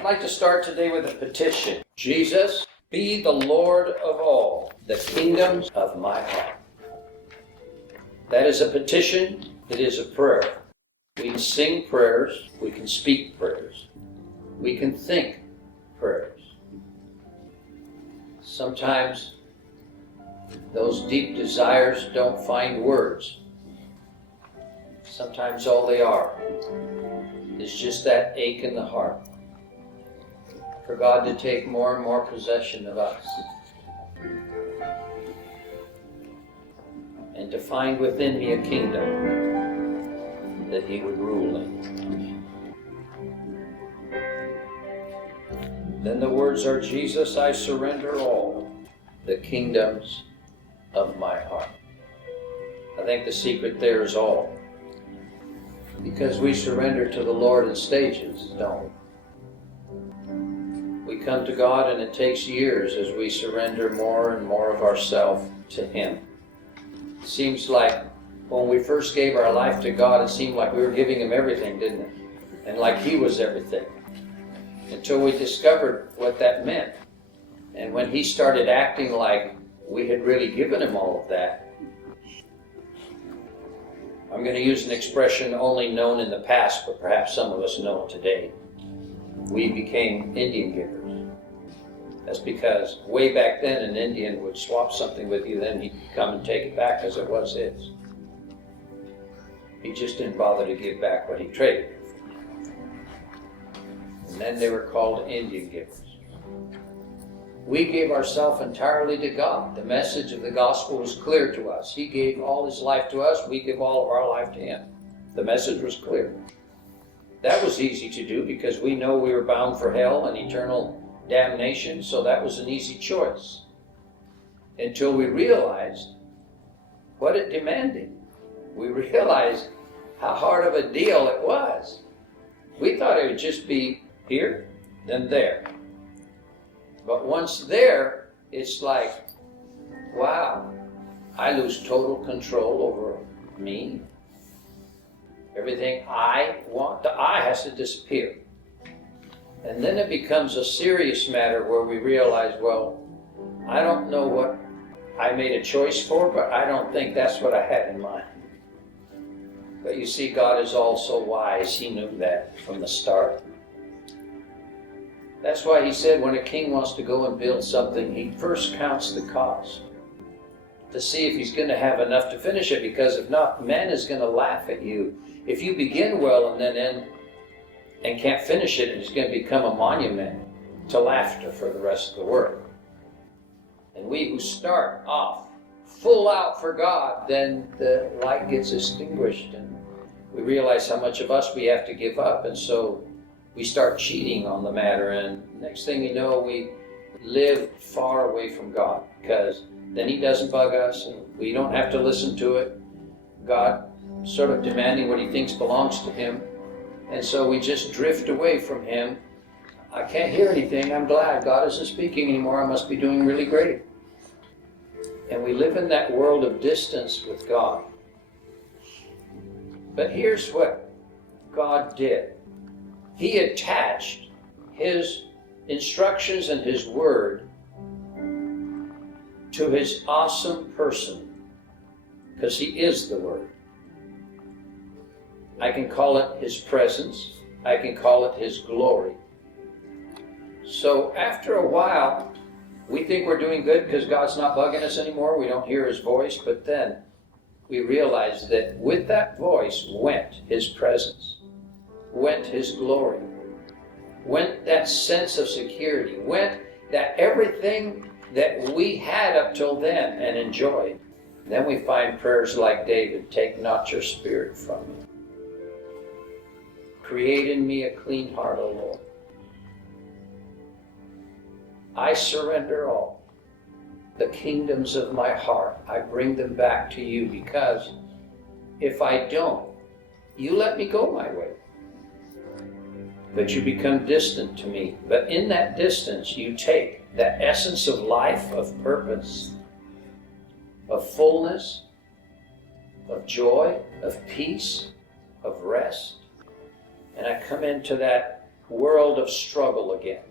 I'd like to start today with a petition. Jesus, be the Lord of all the kingdoms of my heart. That is a petition. It is a prayer. We can sing prayers. We can speak prayers. We can think prayers. Sometimes those deep desires don't find words. Sometimes all they are is just that ache in the heart for God to take more and more possession of us and to find within me a kingdom that He would rule in. Then the words are, Jesus, I surrender all the kingdoms of my heart. I think the secret there is all. Because we surrender to the Lord in stages, don't we? We come to God and it takes years as we surrender more and more of ourselves to Him. It seems like when we first gave our life to God, it seemed like we were giving Him everything, didn't it? And like He was everything. Until we discovered what that meant. And when He started acting like we had really given Him all of that, I'm going to use an expression only known in the past, but perhaps some of us know it today. We became Indian givers. That's because way back then an Indian would swap something with you, then he'd come and take it back because it was his. He just didn't bother to give back what he traded it for. And then they were called Indian givers. We gave ourselves entirely to God. The message of the gospel was clear to us. He gave all His life to us. We give all of our life to Him. The message was clear. That was easy to do because we know we were bound for hell and eternal damnation, so that was an easy choice. Until we realized what it demanded. We realized how hard of a deal it was. We thought it would just be here, then there. But once there, it's like, wow, I lose total control over me. Everything I want, the I has to disappear. And then it becomes a serious matter where we realize, well, I don't know what I made a choice for, but I don't think that's what I had in mind. But you see, God is also wise. He knew that from the start. That's why He said when a king wants to go and build something, he first counts the cost to see if he's going to have enough to finish it, because if not, man is going to laugh at you. If you begin well and then end and can't finish it, it's going to become a monument to laughter for the rest of the world. And we who start off full out for God, then the light gets extinguished and we realize how much of us we have to give up, and so we start cheating on the matter, and next thing you know, we live far away from God, because then He doesn't bug us, and we don't have to listen to it. God sort of demanding what He thinks belongs to Him, and so we just drift away from Him. I can't hear anything. I'm glad God isn't speaking anymore. I must be doing really great. And we live in that world of distance with God. But here's what God did. He attached His instructions and His word to His awesome person, because He is the Word. I can call it His presence. I can call it His glory. So after a while, we think we're doing good because God's not bugging us anymore. We don't hear His voice, but then we realize that with that voice went His presence. Went His glory, went that sense of security, went that everything that we had up till then and enjoyed. Then we find prayers like David, take not your spirit from me. Create in me a clean heart, O Lord. I surrender all. The kingdoms of my heart, I bring them back to You, because if I don't, You let me go my way. But You become distant to me. But in that distance, You take that essence of life, of purpose, of fullness, of joy, of peace, of rest. And I come into that world of struggle again.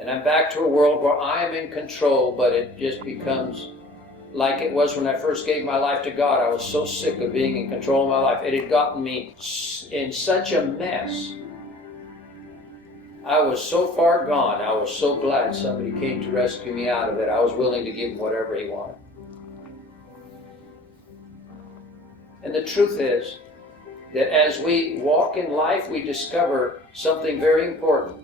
And I'm back to a world where I'm in control, but it just becomes like it was when I first gave my life to God. I was so sick of being in control of my life. It had gotten me in such a mess. I was so far gone. I was so glad somebody came to rescue me out of it. I was willing to give him whatever he wanted. And the truth is that as we walk in life, we discover something very important.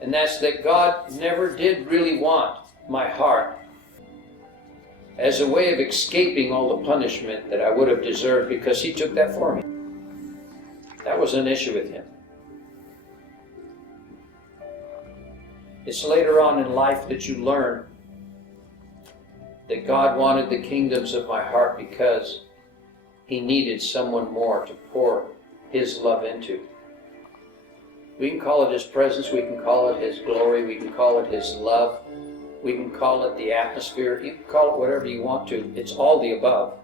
And that's that God never did really want my heart as a way of escaping all the punishment that I would have deserved, because he took that for me. That was an issue with him. It's later on in life that you learn that God wanted the kingdoms of my heart because he needed someone more to pour his love into. We can call it his presence, we can call it his glory, we can call it his love, we can call it the atmosphere, you can call it whatever you want to. It's all the above.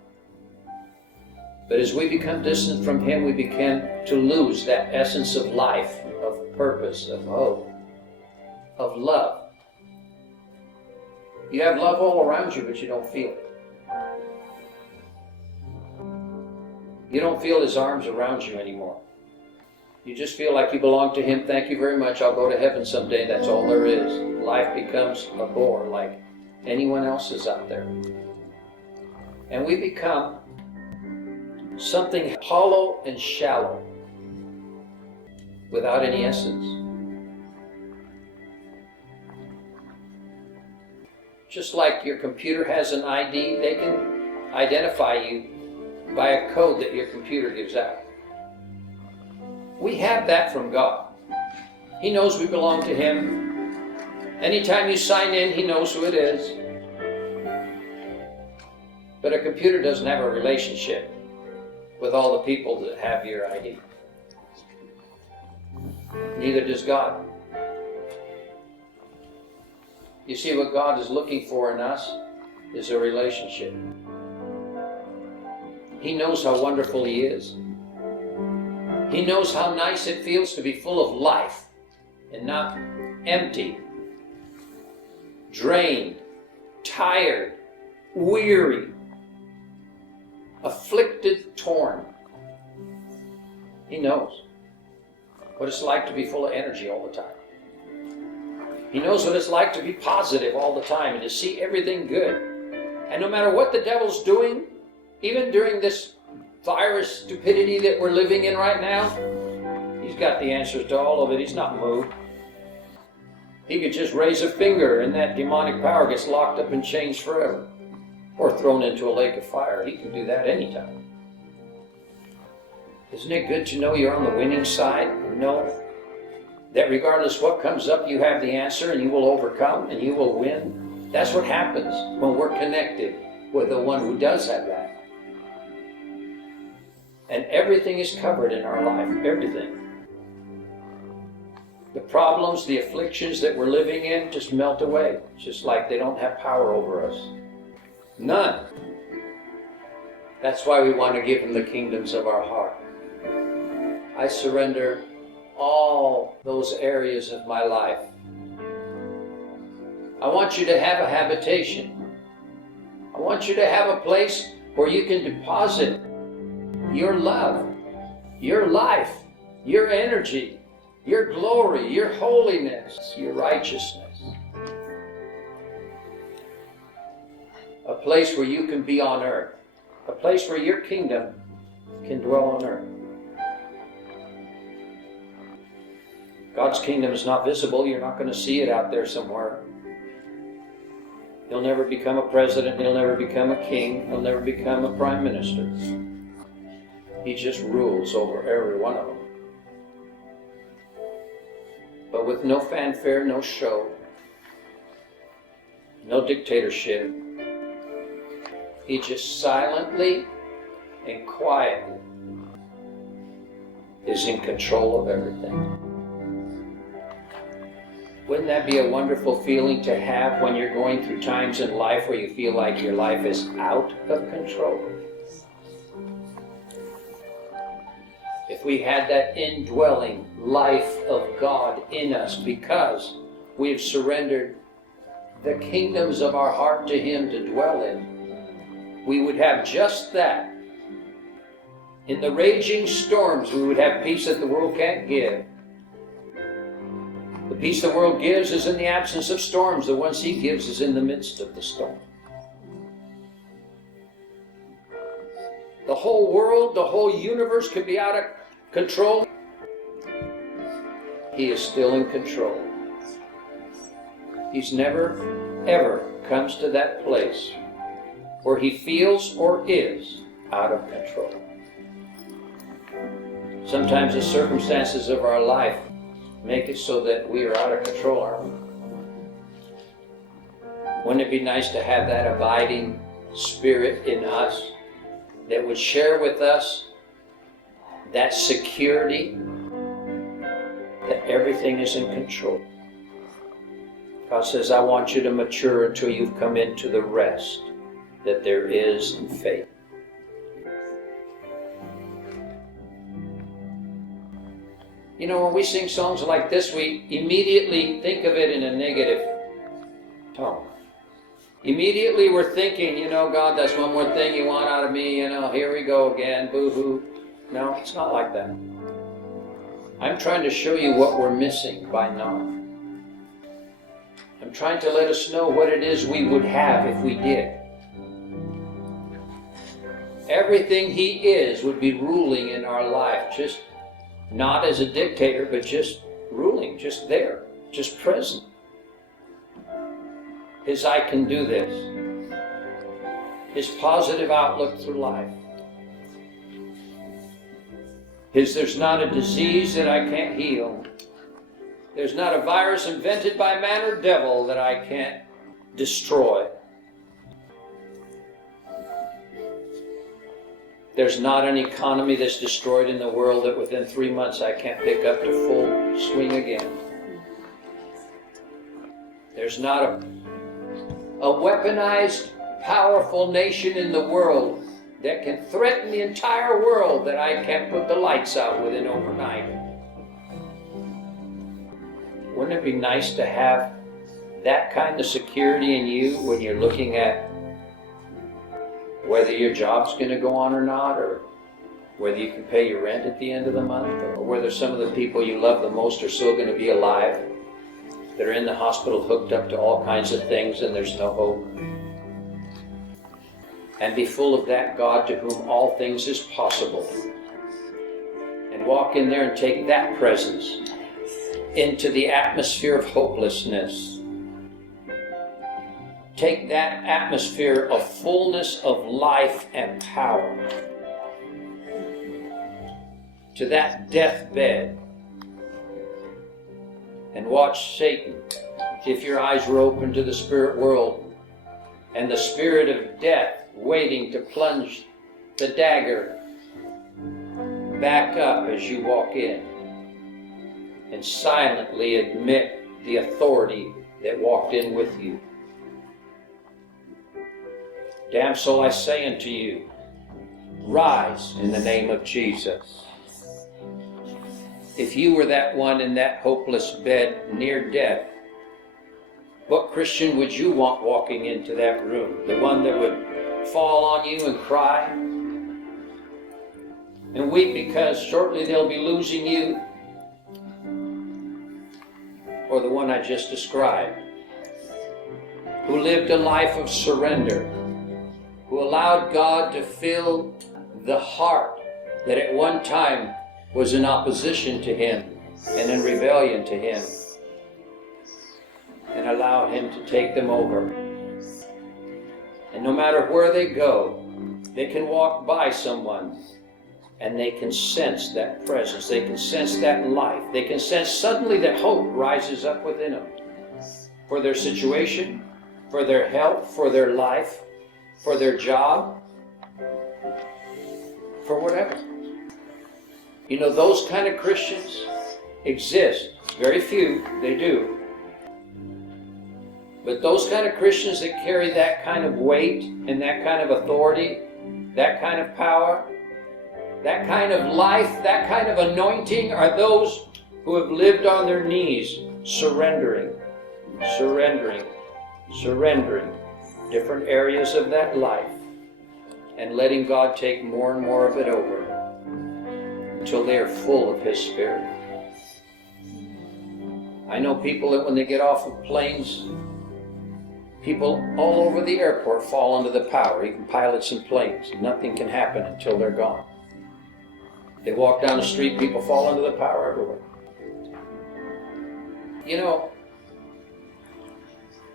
But as we become distant from him, we begin to lose that essence of life, of purpose, of hope, of love. You have love all around you, but you don't feel it. You don't feel his arms around you anymore. You just feel like you belong to him. Thank you very much. I'll go to heaven someday. That's all there is. Life becomes a bore like anyone else's out there. And we become something hollow and shallow without any essence. Just like your computer has an ID, they can identify you by a code that your computer gives out. We have that from God. He knows we belong to him. Anytime you sign in, he knows who it is. But a computer doesn't have a relationship with all the people that have your ID. Neither does God. You see, what God is looking for in us is a relationship. He knows how wonderful he is. He knows how nice it feels to be full of life and not empty, drained, tired, weary, afflicted, torn. He knows what it's like to be full of energy all the time. He knows what it's like to be positive all the time and to see everything good. And no matter what the devil's doing, even during this virus stupidity that we're living in right now, he's got the answers to all of it. He's not moved. He could just raise a finger and that demonic power gets locked up and changed forever, or thrown into a lake of fire. He can do that anytime. Isn't it good to know you're on the winning side and know that regardless what comes up, you have the answer and you will overcome and you will win? That's what happens when we're connected with the one who does have that. And everything is covered in our life, everything. The problems, the afflictions that we're living in just melt away, just like they don't have power over us. None. That's why we want to give him the kingdoms of our heart. I surrender all those areas of my life. I want you to have a habitation. I want you to have a place where you can deposit your love, your life, your energy, your glory, your holiness, your righteousness. A place where you can be on earth. A place where your kingdom can dwell on earth. God's kingdom is not visible. You're not going to see it out there somewhere. He'll never become a president. He'll never become a king. He'll never become a prime minister. He just rules over every one of them. But with no fanfare, no show, no dictatorship. He just silently and quietly is in control of everything. Wouldn't that be a wonderful feeling to have when you're going through times in life where you feel like your life is out of control? if we had that indwelling life of God in us because we have surrendered the kingdoms of our heart to Him to dwell in, we would have just that. In the raging storms, we would have peace that the world can't give. The peace the world gives is in the absence of storms. The ones He gives is in the midst of the storm. The whole world, the whole universe could be out of control. He is still in control. He's never, ever comes to that place where He feels or is out of control. Sometimes the circumstances of our life make it so that we are out of control, aren't we? Wouldn't it be nice to have that abiding Spirit in us that would share with us that security that everything is in control? God says, I want you to mature until you've come into the rest that there is in faith. You know, when we sing songs like this, we immediately think of it in a negative tone. Immediately we're thinking, you know, God, that's one more thing you want out of me, you know, here we go again, boo-hoo. No, it's not like that. I'm trying to show you what we're missing by not. I'm trying to let us know what it is we would have if we did. Everything He is would be ruling in our life, just not as a dictator, but just ruling, just there, just present. His I can do this. His positive outlook through life. His there's not a disease that I can't heal. There's not a virus invented by man or devil that I can't destroy. There's not an economy that's destroyed in the world that within 3 months I can't pick up to full swing again. There's not a weaponized, powerful nation in the world that can threaten the entire world that I can't put the lights out within overnight. Wouldn't it be nice to have that kind of security in you when you're looking at whether your job's going to go on or not, or whether you can pay your rent at the end of the month, or whether some of the people you love the most are still going to be alive, that are in the hospital hooked up to all kinds of things and there's no hope? And be full of that God to whom all things is possible. And walk in there and take that presence into the atmosphere of hopelessness. Take that atmosphere of fullness of life and power to that deathbed and watch Satan, if your eyes were open to the spirit world and the spirit of death waiting to plunge the dagger back up as you walk in and silently admit the authority that walked in with you. Damn soul, I say unto you, rise in the name of Jesus. If you were that one in that hopeless bed near death, what Christian would you want walking into that room? The one that would fall on you and cry and weep because shortly they'll be losing you? Or the one I just described, who lived a life of surrender, who allowed God to fill the heart that at one time was in opposition to Him and in rebellion to Him, and allow Him to take them over. And no matter where they go, they can walk by someone and they can sense that presence. They can sense that life. They can sense suddenly that hope rises up within them for their situation, for their health, for their life, for their job, for whatever. You know, those kind of Christians exist. Very few, they do. But those kind of Christians that carry that kind of weight and that kind of authority, that kind of power, That kind of life, that kind of anointing are those who have lived on their knees, surrendering different areas of that life and letting God take more and more of it over until they are full of His Spirit. I know people that when they get off of planes, people all over the airport fall under the power, even pilots and planes. Nothing can happen until they're gone. They walk down the street, people fall under the power everywhere. You know,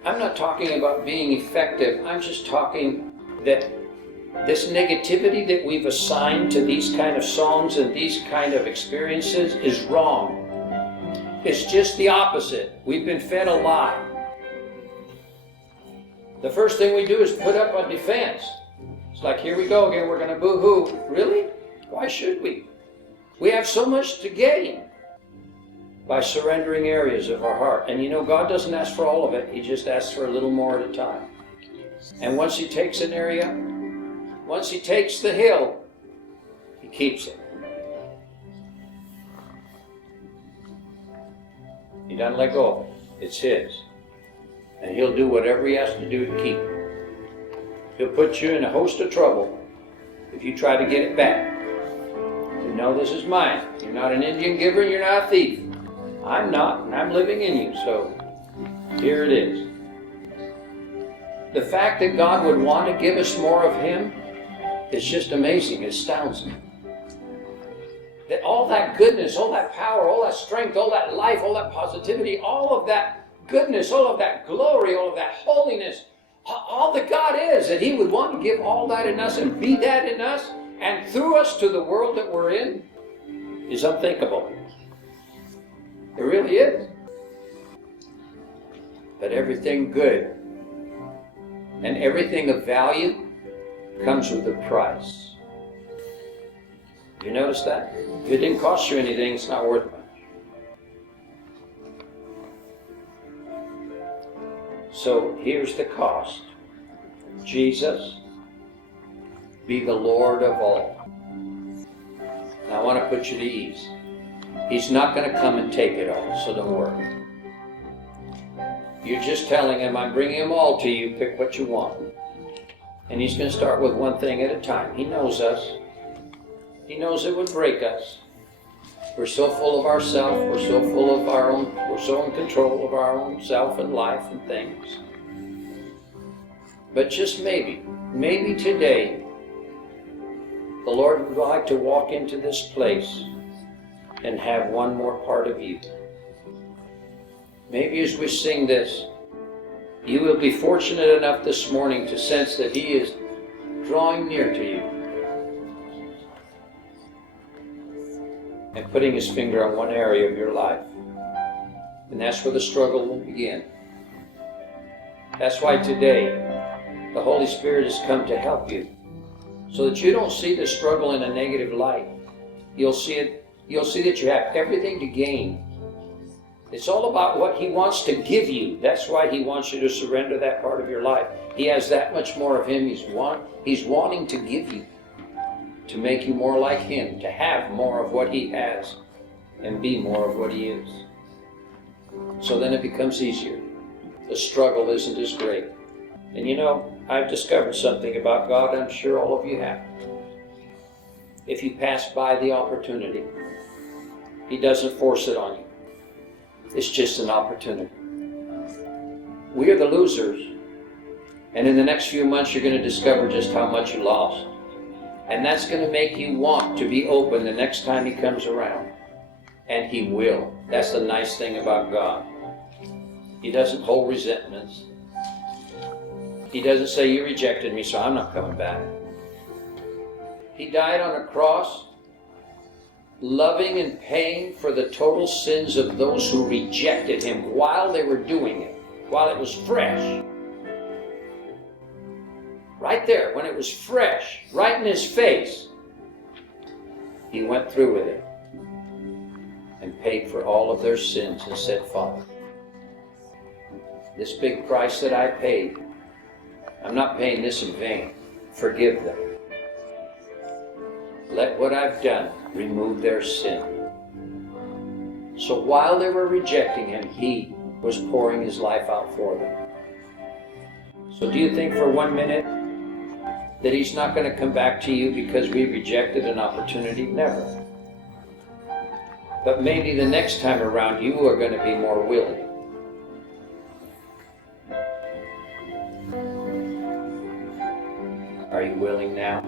I'm not talking about being effective. I'm just talking that this negativity that we've assigned to these kind of songs and these kind of experiences is wrong. It's just the opposite. We've been fed a lie. The first thing we do is put up a defense. It's like, here we go again, we're going to boo-hoo. Really? Why should we? We have so much to gain by surrendering areas of our heart. And you know, God doesn't ask for all of it. He just asks for a little more at a time. And once He takes an area, once He takes the hill, He keeps it. He doesn't let go of it. It's His. And He'll do whatever He has to do to keep it. He'll put you in a host of trouble if you try to get it back. You know, this is mine. You're not an Indian giver, and you're not a thief. I'm not, and I'm living in you, so here it is. The fact that God would want to give us more of Him is just amazing. It astounds me. That all that goodness, all that power, all that strength, all that life, all that positivity, all of that goodness, all of that glory, all of that holiness, all that God is, that He would want to give all that in us and be that in us and through us to the world that we're in is unthinkable. It really is. But everything good and everything of value comes with a price. You notice that? If it didn't cost you anything, it's not worth much. So here's the cost. Jesus, be the Lord of all. Now I want to put you to ease. He's not going to come and take it all, so don't worry. You're just telling Him, I'm bringing them all to you, pick what you want. And He's going to start with one thing at a time. He knows us. He knows it would break us. We're so full of ourself, we're so full of our own, we're so in control of our own self and life and things. But just maybe today, the Lord would like to walk into this place and have one more part of you. Maybe as we sing this, you will be fortunate enough this morning to sense that He is drawing near to you and putting His finger on one area of your life. And that's where the struggle will begin. That's why today the Holy Spirit has come to help you, so that you don't see the struggle in a negative light. You'll see that you have everything to gain. It's all about what He wants to give you. That's why He wants you to surrender that part of your life. He has that much more of Him He's wanting to give you, to make you more like Him, to have more of what He has and be more of what He is. So then it becomes easier. The struggle isn't as great. And you know, I've discovered something about God. I'm sure all of you have. If you pass by the opportunity, He doesn't force it on you. It's just an opportunity. We are the losers. And in the next few months, you're going to discover just how much you lost. And that's going to make you want to be open the next time He comes around. And He will. That's the nice thing about God. He doesn't hold resentments. He doesn't say, you rejected me, so I'm not coming back. He died on a cross, loving and paying for the total sins of those who rejected Him while they were doing it, while it was fresh. Right there, when it was fresh, right in His face, He went through with it and paid for all of their sins and said, Father, this big price that I paid, I'm not paying this in vain. Forgive them. let what I've done remove their sin. So while they were rejecting him, he was pouring his life out for them. So do you think for 1 minute that he's not going to come back to you because we rejected an opportunity? Never. But maybe the next time around you are going to be more willing. Are you willing now?